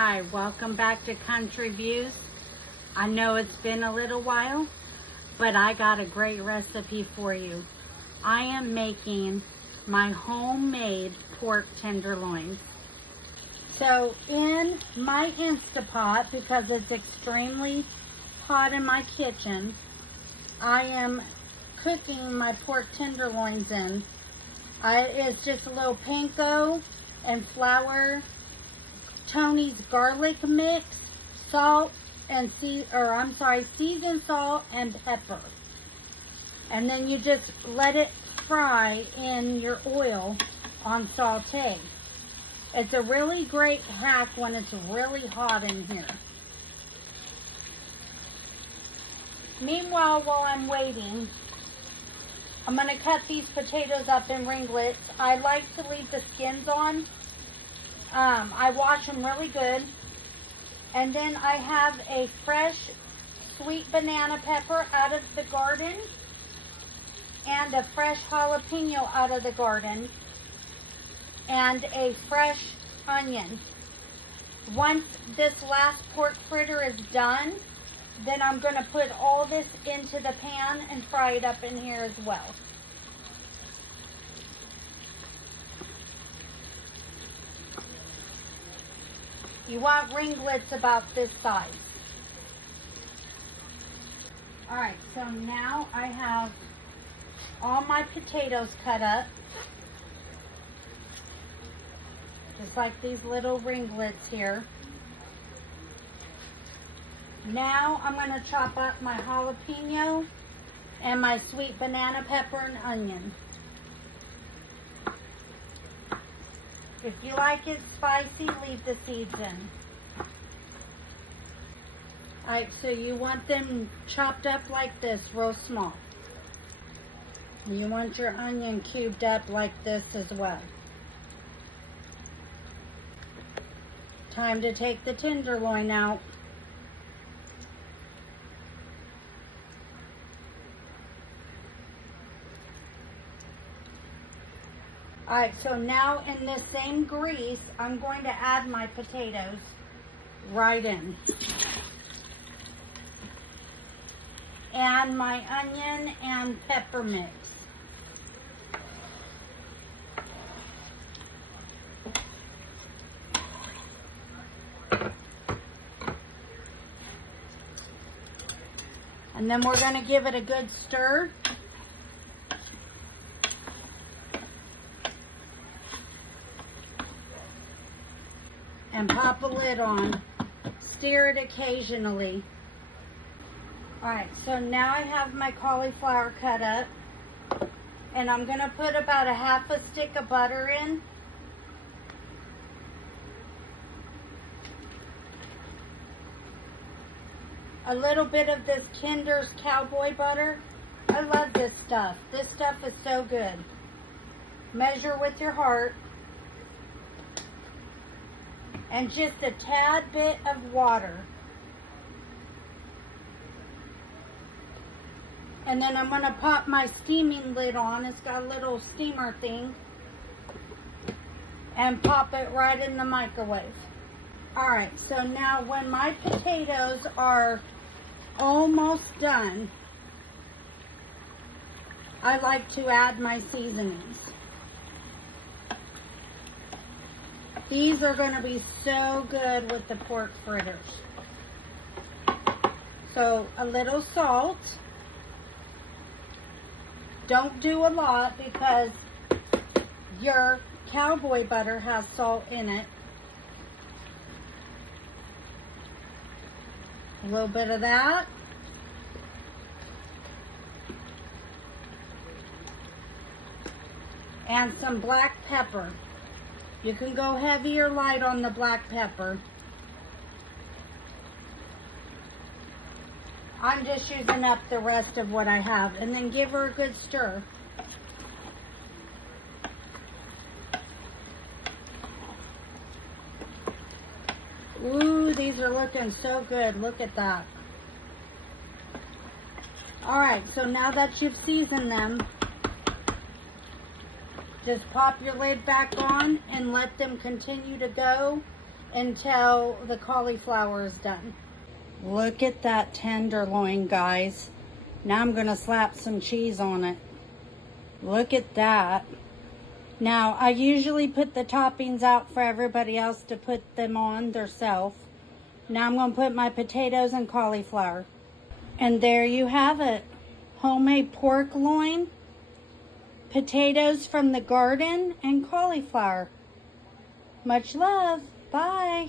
Hi, welcome back to Country Views. I know it's been a little while, but I got a great recipe for you. I am making my homemade pork tenderloins. So in my Instapot, because it's extremely hot in my kitchen, I am cooking my pork tenderloins in. It's just a little panko and flour, Tony's garlic mix, salt and seasoned salt and pepper. And then you just let it fry in your oil on saute. It's a really great hack when it's really hot in here. Meanwhile, while I'm waiting, I'm going to cut these potatoes up in ringlets. I like to leave the skins on. I wash them really good. And then I have a fresh sweet banana pepper out of the garden and a fresh jalapeno out of the garden and a fresh onion. Once this last pork fritter is done, then I'm going to put all this into the pan and fry it up in here as well. You want ringlets about this size. Alright, so now I have all my potatoes cut up. Just like these little ringlets here. Now I'm going to chop up my jalapeno and my sweet banana pepper and onion. If you like it spicy, leave the seeds in. Alright, so you want them chopped up like this, real small. You want your onion cubed up like this as well. Time to take the tenderloin out. Alright, so now in this same grease, I'm going to add my potatoes right in. And my onion and pepper mix. And then we're going to give it a good stir. And pop a lid on. Stir it occasionally. Alright, so now I have my cauliflower cut up. And I'm going to put about a half a stick of butter in. A little bit of this Kinder's cowboy butter. I love this stuff. This stuff is so good. Measure with your heart. And just a tad bit of water. And then I'm going to pop my steaming lid on. It's got a little steamer thing. And pop it right in the microwave. Alright, so now when my potatoes are almost done, I like to add my seasonings. These are going to be so good with the pork fritters. So a little salt. Don't do a lot because your cowboy butter has salt in it. A little bit of that. And some black pepper. You can go heavy or light on the black pepper. I'm just using up the rest of what I have. And then give her a good stir. Ooh, these are looking so good. Look at that. Alright, so now that you've seasoned them, just pop your lid back on and let them continue to go until the cauliflower is done. Look at that tenderloin, guys. Now I'm gonna slap some cheese on it. Look at that. Now, I usually put the toppings out for everybody else to put them on theirself. Now I'm gonna put my potatoes and cauliflower. And there you have it. Homemade pork loin, potatoes from the garden, and cauliflower. Much love. Bye.